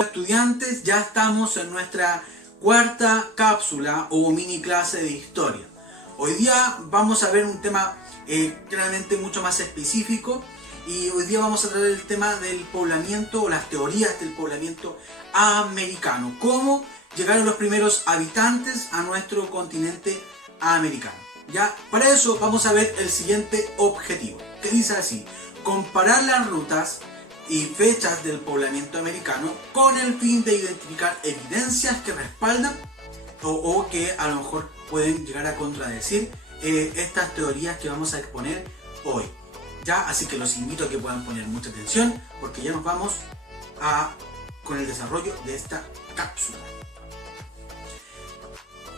Estudiantes, ya estamos en nuestra cuarta cápsula o mini clase de historia. Hoy día vamos a ver un tema claramente mucho más específico y hoy día vamos a tratar el tema del poblamiento o las teorías del poblamiento americano. Cómo llegaron los primeros habitantes a nuestro continente americano. ¿Ya? Para eso vamos a ver el siguiente objetivo, que dice así: comparar las rutas y fechas del poblamiento americano con el fin de identificar evidencias que respaldan o que a lo mejor pueden llegar a contradecir estas teorías que vamos a exponer hoy. ¿Ya? Así que los invito a que puedan poner mucha atención porque ya nos vamos con el desarrollo de esta cápsula.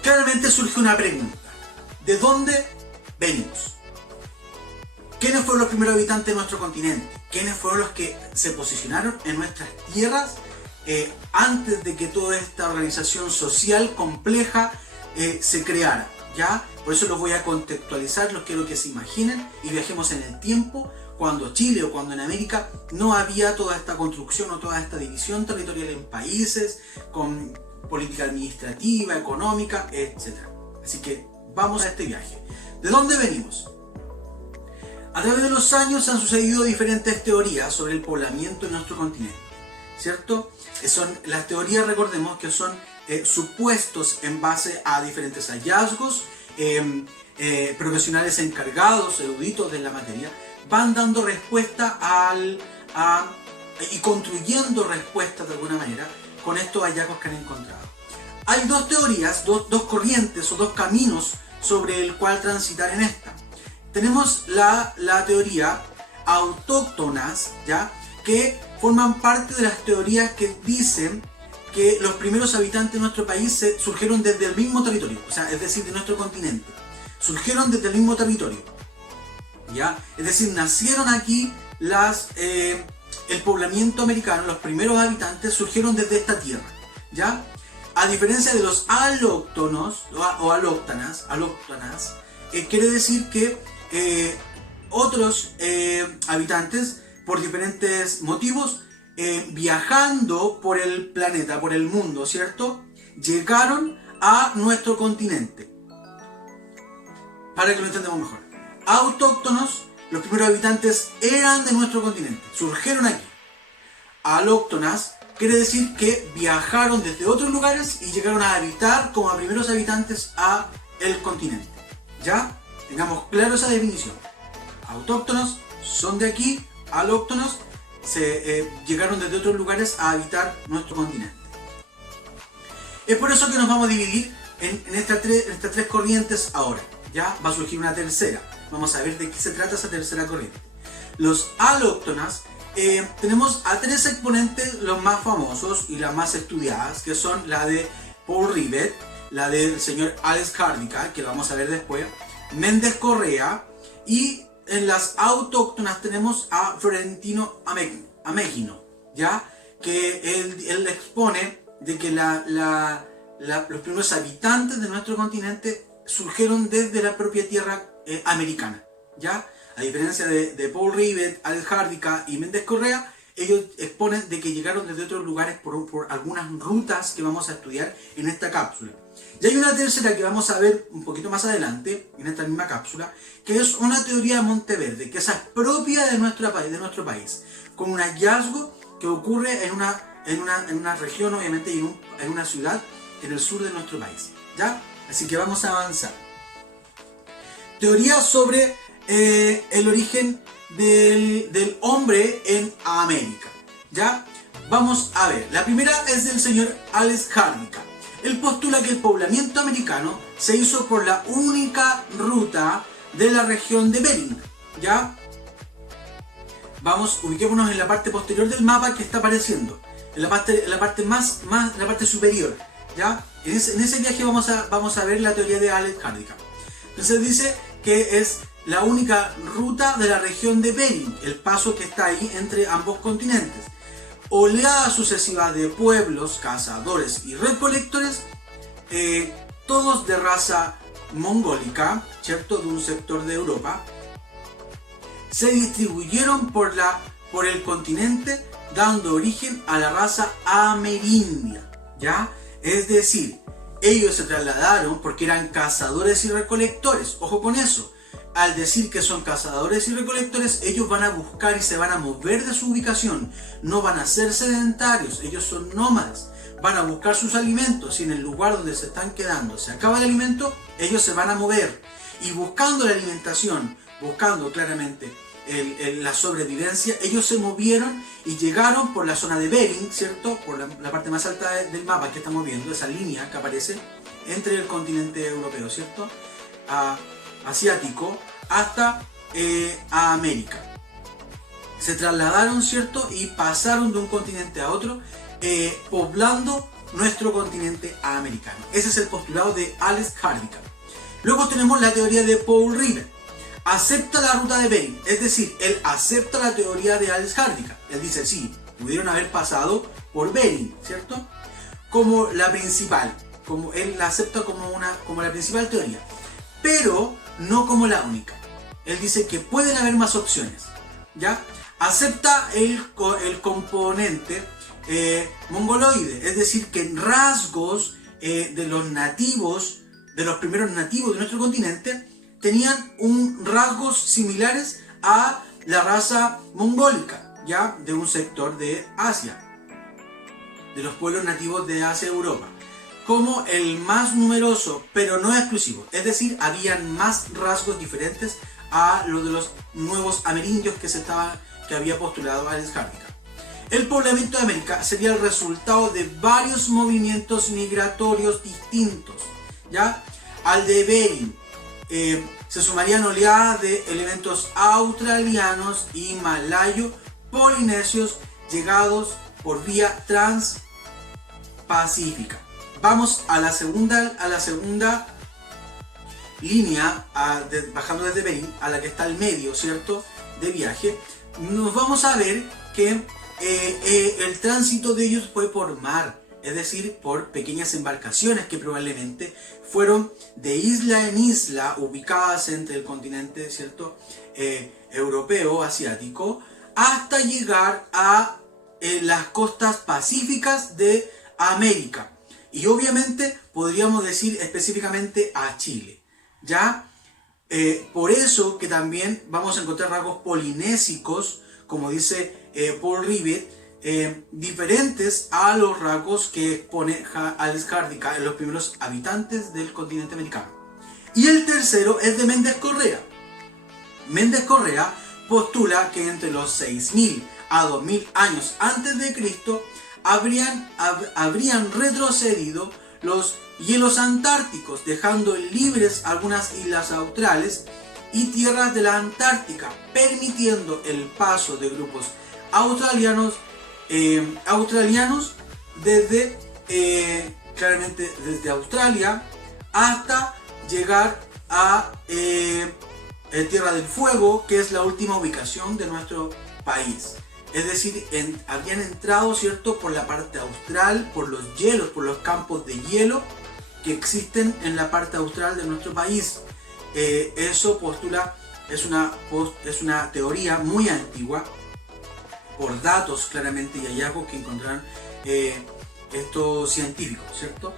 Claramente surge una pregunta: ¿de dónde venimos? ¿Quiénes fueron los primeros habitantes de nuestro continente? ¿Quiénes fueron los que se posicionaron en nuestras tierras antes de que toda esta organización social compleja se creara? ¿Ya? Por eso los voy a contextualizar, los quiero que se imaginen y viajemos en el tiempo cuando Chile o cuando en América no había toda esta construcción o toda esta división territorial en países, con política administrativa, económica, etc. Así que vamos a este viaje. ¿De dónde venimos? A través de los años han sucedido diferentes teorías sobre el poblamiento en nuestro continente, ¿cierto? Son las teorías, recordemos, que son supuestos en base a diferentes hallazgos, profesionales encargados, eruditos de la materia, van dando respuesta y construyendo respuestas de alguna manera con estos hallazgos que han encontrado. Hay dos teorías, dos corrientes o dos caminos sobre el cual transitar en esta. Tenemos la teoría autóctonas, ¿ya? Que forman parte de las teorías que dicen que los primeros habitantes de nuestro país surgieron desde el mismo territorio, o sea, es decir, de nuestro continente. Surgieron desde el mismo territorio, ¿ya? Es decir, nacieron aquí el poblamiento americano, los primeros habitantes surgieron desde esta tierra, ¿ya? A diferencia de los alóctonos o alóctonas, quiere decir que otros habitantes, por diferentes motivos, viajando por el planeta, por el mundo, ¿cierto?, llegaron a nuestro continente. Para que lo entendamos mejor. Autóctonos, los primeros habitantes eran de nuestro continente, surgieron aquí. Alóctonas quiere decir que viajaron desde otros lugares y llegaron a habitar como primeros habitantes a el continente. ¿Ya? Tengamos claro esa definición. Autóctonos son de aquí, alóctonos llegaron desde otros lugares a habitar nuestro continente. Es por eso que nos vamos a dividir en estas tres corrientes ahora. Ya va a surgir una tercera. Vamos a ver de qué se trata esa tercera corriente. Los alóctonas, tenemos a tres exponentes, los más famosos y las más estudiadas, que son la de Paul Rivet, la del señor Alex Hardicka, que lo vamos a ver después, Méndez Correa, y en las autóctonas tenemos a Florentino Ameghino, ¿ya? Que él expone de que los primeros habitantes de nuestro continente surgieron desde la propia tierra americana, ¿ya? A diferencia de Paul Rivet, Alex Hardicka y Méndez Correa, ellos exponen de que llegaron desde otros lugares por algunas rutas que vamos a estudiar en esta cápsula. Y hay una tercera que vamos a ver un poquito más adelante, en esta misma cápsula, que es una teoría de Monteverde, que esa es propia de nuestro país, con un hallazgo que ocurre en una región, obviamente, y en una ciudad en el sur de nuestro país, ¿ya? Así que vamos a avanzar. Teoría sobre el origen del hombre en América, ¿ya? Vamos a ver. La primera es del señor Alex Hardicka. Él postula que el poblamiento americano se hizo por la única ruta de la región de Bering, ¿ya? Ubiquémonos en la parte posterior del mapa que está apareciendo, en la parte superior, ¿ya? En ese viaje vamos a ver la teoría de Alex Hardicka. Entonces dice que es la única ruta de la región de Bering, el paso que está ahí entre ambos continentes. Oleadas sucesivas de pueblos, cazadores y recolectores, todos de raza mongólica, ¿cierto?, de un sector de Europa, se distribuyeron por el continente dando origen a la raza amerindia, ¿ya? Es decir, ellos se trasladaron porque eran cazadores y recolectores. Ojo con eso. Al decir que son cazadores y recolectores, ellos van a buscar y se van a mover de su ubicación. No van a ser sedentarios, ellos son nómadas. Van a buscar sus alimentos y en el lugar donde se están quedando se acaba el alimento, ellos se van a mover. Y buscando la alimentación, buscando claramente la sobrevivencia, ellos se movieron y llegaron por la zona de Bering, ¿cierto? Por la parte más alta del mapa que estamos viendo, esa línea que aparece entre el continente europeo, ¿cierto? Asiático, hasta a América. Se trasladaron, ¿cierto? Y pasaron de un continente a otro, poblando nuestro continente americano. Ese es el postulado de Alex Hardicka. Luego tenemos la teoría de Paul Rivet. Acepta la ruta de Bering, es decir, él acepta la teoría de Alex Hardicka. Él dice, sí, pudieron haber pasado por Bering, ¿cierto? Como la principal, como él la acepta como la principal teoría, pero no como la única. Él dice que pueden haber más opciones, ¿ya? Acepta el componente mongoloide, es decir, que rasgos de los nativos, de los primeros nativos de nuestro continente, tenían rasgos similares a la raza mongólica, ya de un sector de Asia, de los pueblos nativos de Asia y Europa, como el más numeroso, pero no exclusivo. Es decir, habían más rasgos diferentes a los de los nuevos amerindios que había postulado Alex Hardicka. El poblamiento de América sería el resultado de varios movimientos migratorios distintos, ¿ya? Al de Bering se sumarían oleadas de elementos australianos y malayo-polinesios llegados por vía transpacífica. Vamos a la segunda línea, bajando desde Bering, a la que está al medio, ¿cierto?, de viaje. Nos vamos a ver que el tránsito de ellos fue por mar, es decir, por pequeñas embarcaciones que probablemente fueron de isla en isla, ubicadas entre el continente, ¿cierto?, europeo, asiático, hasta llegar a las costas pacíficas de América. Y obviamente podríamos decir específicamente a Chile, ¿ya? Por eso que también vamos a encontrar rasgos polinésicos, como dice Paul Rivet, diferentes a los rasgos que expone Alex Hardicka en los primeros habitantes del continente americano. Y el tercero es de Méndez Correa. Méndez Correa postula que entre los 6000 a 2000 años antes de Cristo habrían retrocedido los hielos antárticos, dejando libres algunas islas australes y tierras de la Antártica, permitiendo el paso de grupos australianos desde claramente desde Australia hasta llegar a Tierra del Fuego, que es la última ubicación de nuestro país. Es decir, habían entrado, ¿cierto?, por la parte austral, por los hielos, por los campos de hielo que existen en la parte austral de nuestro país. Eso postula, es una teoría muy antigua, por datos claramente y hallazgos que encontraron estos científicos, ¿cierto?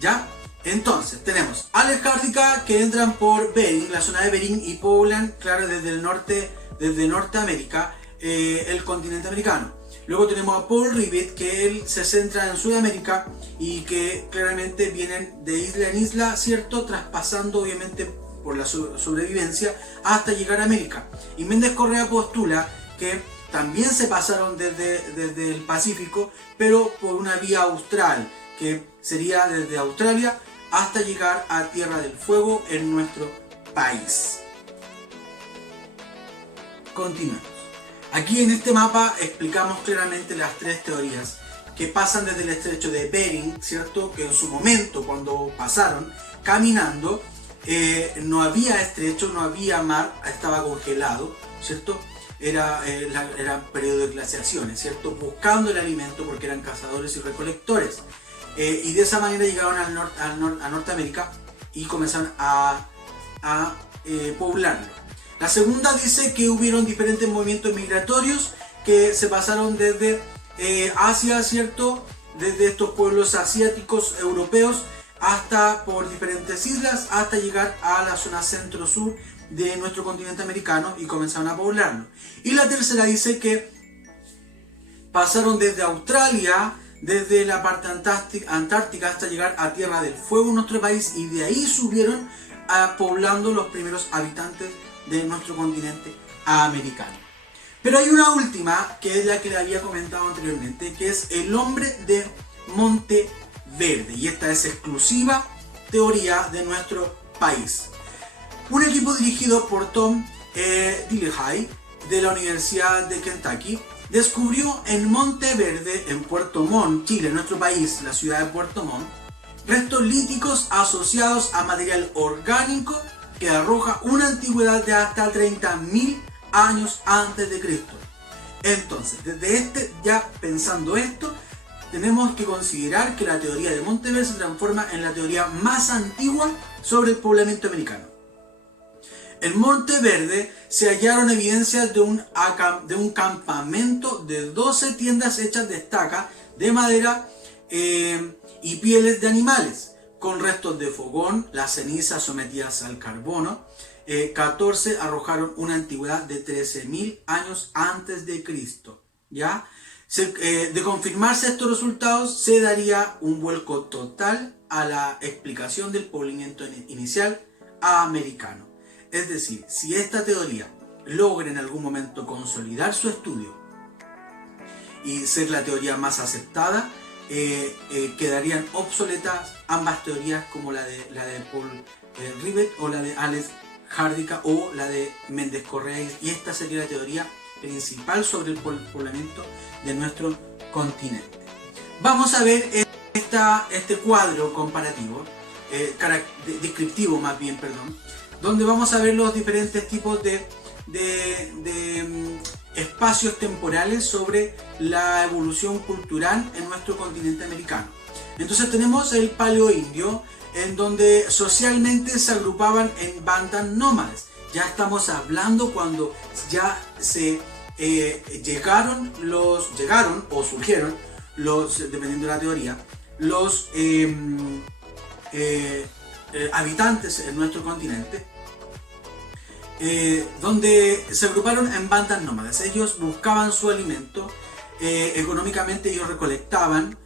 ¿Ya? Entonces, tenemos Alex Hardicka, que entran por Bering, la zona de Bering, y poblan, claro, desde el norte, desde Norteamérica, el continente americano. Luego tenemos a Paul Rivet, que él se centra en Sudamérica y que claramente vienen de isla en isla, ¿cierto?, traspasando obviamente por la sobrevivencia hasta llegar a América. Y Méndez Correa postula que también se pasaron desde el Pacífico, pero por una vía austral, que sería desde Australia hasta llegar a Tierra del Fuego en nuestro país. Continuamos. Aquí en este mapa explicamos claramente las tres teorías que pasan desde el estrecho de Bering, ¿cierto?, que en su momento, cuando pasaron caminando, no había estrecho, no había mar, estaba congelado, ¿cierto? Era periodo de glaciaciones, ¿cierto?, buscando el alimento porque eran cazadores y recolectores. Y de esa manera llegaron a Norteamérica y comenzaron a poblarlo. La segunda dice que hubieron diferentes movimientos migratorios que se pasaron desde Asia, ¿cierto? Desde estos pueblos asiáticos europeos hasta por diferentes islas hasta llegar a la zona centro-sur de nuestro continente americano y comenzaron a poblarlo. Y la tercera dice que pasaron desde Australia, desde la parte antártica hasta llegar a Tierra del Fuego en nuestro país, y de ahí subieron poblando los primeros habitantes de nuestro continente americano. Pero hay una última, que es la que le había comentado anteriormente, que es el hombre de Monteverde, y esta es exclusiva teoría de nuestro país. Un equipo dirigido por Tom Dillehay de la Universidad de Kentucky descubrió en Monteverde, en Puerto Montt, Chile, nuestro país, la ciudad de Puerto Montt, restos líticos asociados a material orgánico que arroja una antigüedad de hasta 30.000 años antes de Cristo. Entonces, desde ya pensando esto, tenemos que considerar que la teoría de Monteverde se transforma en la teoría más antigua sobre el poblamiento americano. En Monteverde se hallaron evidencias de un campamento de 12 tiendas hechas de estaca, de madera y pieles de animales, con restos de fogón, las cenizas sometidas al carbono. 14 arrojaron una antigüedad de 13.000 años antes de Cristo. ¿Ya? De confirmarse estos resultados, se daría un vuelco total a la explicación del poblamiento inicial americano. Es decir, si esta teoría logra en algún momento consolidar su estudio y ser la teoría más aceptada, quedarían obsoletas ambas teorías, como la de Paul Rivet o la de Alex Hardicka o la de Méndez Correa, y esta sería la teoría principal sobre el poblamiento de nuestro continente. Vamos a ver este cuadro comparativo, descriptivo más bien, donde vamos a ver los diferentes tipos de espacios temporales sobre la evolución cultural en nuestro continente americano. Entonces tenemos el Paleoindio, en donde socialmente se agrupaban en bandas nómades. Ya estamos hablando cuando ya se llegaron o surgieron dependiendo de la teoría, los habitantes en nuestro continente, donde se agruparon en bandas nómadas. Ellos buscaban su alimento, económicamente ellos recolectaban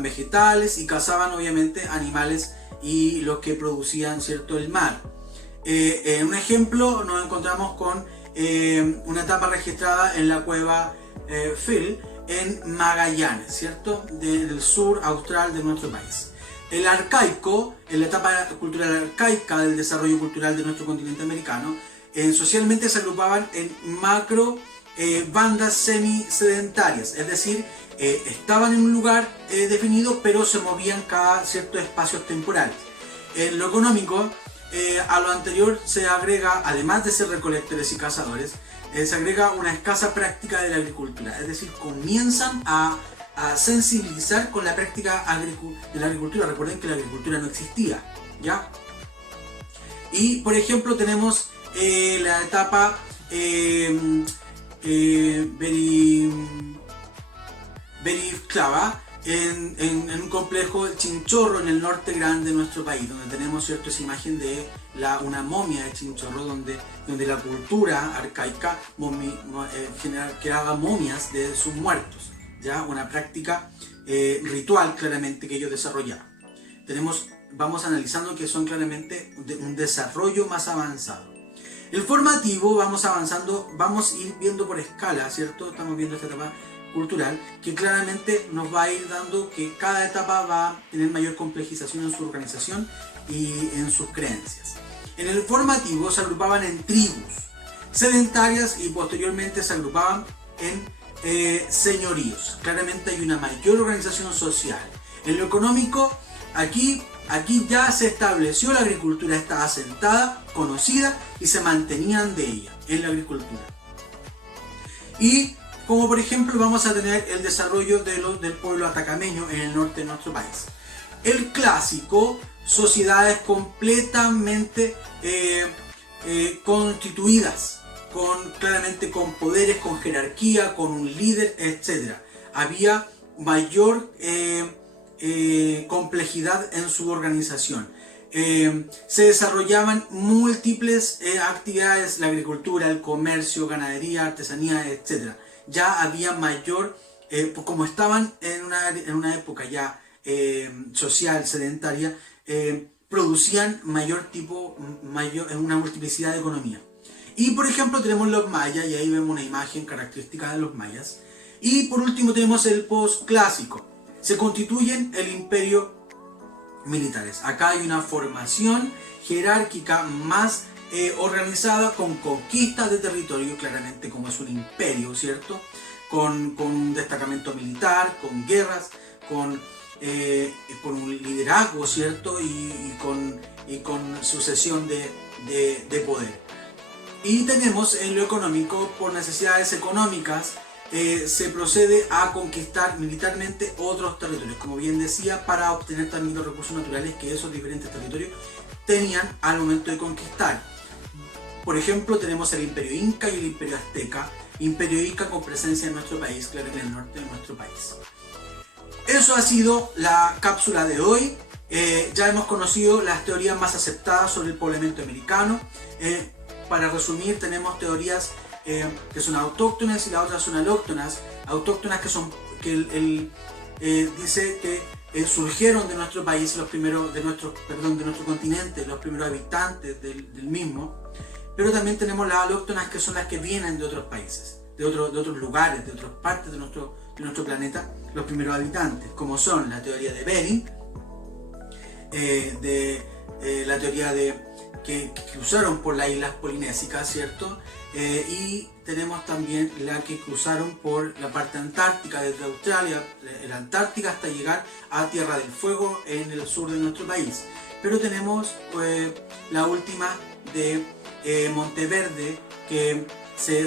vegetales y cazaban obviamente animales y los que producían, ¿cierto?, el mar. En un ejemplo nos encontramos con una etapa registrada en la cueva Phil en Magallanes, ¿cierto?, del sur austral de nuestro país. El arcaico, en la etapa cultural arcaica del desarrollo cultural de nuestro continente americano, socialmente se agrupaban en macro bandas semi-sedentarias, es decir, estaban en un lugar definido, pero se movían cada ciertos espacios temporales. En lo económico, a lo anterior se agrega, además de ser recolectores y cazadores, se agrega una escasa práctica de la agricultura, es decir, comienzan a sensibilizar con la práctica de la agricultura. Recuerden que la agricultura no existía, ¿ya? Y por ejemplo tenemos la etapa Berisclava en un complejo Chinchorro en el norte grande de nuestro país, donde tenemos, ¿cierto?, esa imagen de una momia de Chinchorro, donde la cultura arcaica creaba momias de sus muertos, ya una práctica ritual claramente que ellos desarrollaban. Vamos analizando que son claramente un desarrollo más avanzado. El formativo, vamos avanzando, vamos a ir viendo por escala, ¿cierto? Estamos viendo esta etapa cultural que claramente nos va a ir dando que cada etapa va a tener mayor complejización en su organización y en sus creencias. En el formativo se agrupaban en tribus sedentarias y posteriormente se agrupaban en señoríos. Claramente hay una mayor organización social. En lo económico, aquí ya se estableció la agricultura, está asentada, conocida, y se mantenían de ella en la agricultura. Y como por ejemplo vamos a tener el desarrollo del pueblo atacameño en el norte de nuestro país. El clásico, sociedades completamente constituidas, claramente con poderes, con jerarquía, con un líder, etc. había mayor complejidad en su organización. Se desarrollaban múltiples actividades, la agricultura, el comercio, ganadería, artesanía, etc. Ya había mayor, como estaban en una época ya social, sedentaria, producían una multiplicidad de economía. Y por ejemplo tenemos los mayas, y ahí vemos una imagen característica de los mayas. Y por último tenemos el posclásico. Se constituyen el imperio militares. Acá hay una formación jerárquica más organizada, con conquistas de territorio, claramente como es un imperio, ¿cierto? Con un destacamento militar, con guerras, con un liderazgo, ¿cierto? Y con sucesión de poder. Y tenemos en lo económico, por necesidades económicas, se procede a conquistar militarmente otros territorios, como bien decía, para obtener también los recursos naturales que esos diferentes territorios tenían al momento de conquistar. Por ejemplo, tenemos el Imperio Inca y el Imperio Azteca. Imperio Inca con presencia en nuestro país, claro, en el norte de nuestro país. Eso ha sido la cápsula de hoy. Ya hemos conocido las teorías más aceptadas sobre el poblamiento americano. Para resumir, tenemos teorías que son autóctonas y las otras son alóctonas. Autóctonas dice que surgieron de nuestro país, de nuestro continente, los primeros habitantes del mismo. Pero también tenemos las alóctonas, que son las que vienen de otros países, de otros lugares, de otras partes de nuestro planeta, los primeros habitantes, como son la teoría de Bering, la teoría que cruzaron por las islas polinésicas, ¿cierto? Y tenemos también la que cruzaron por la parte antártica, desde Australia, la Antártica, hasta llegar a Tierra del Fuego en el sur de nuestro país. Pero tenemos la última de Monteverde, que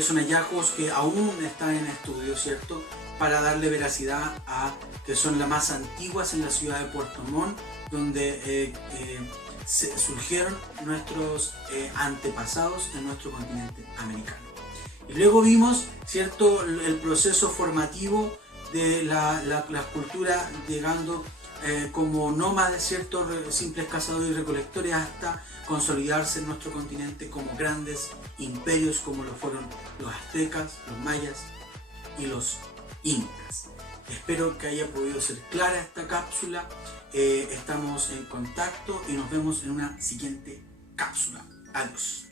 son hallazgos que aún están en estudio, ¿cierto? Para darle veracidad a que son las más antiguas en la ciudad de Puerto Montt, donde surgieron nuestros antepasados en nuestro continente americano. Y luego vimos, ¿cierto?, el proceso formativo de la cultura, llegando como nómades, ¿cierto?, simples cazadores y recolectores, hasta consolidarse en nuestro continente como grandes imperios, como lo fueron los aztecas, los mayas y los incas. Espero que haya podido ser clara esta cápsula. Estamos en contacto y nos vemos en una siguiente cápsula. Adiós.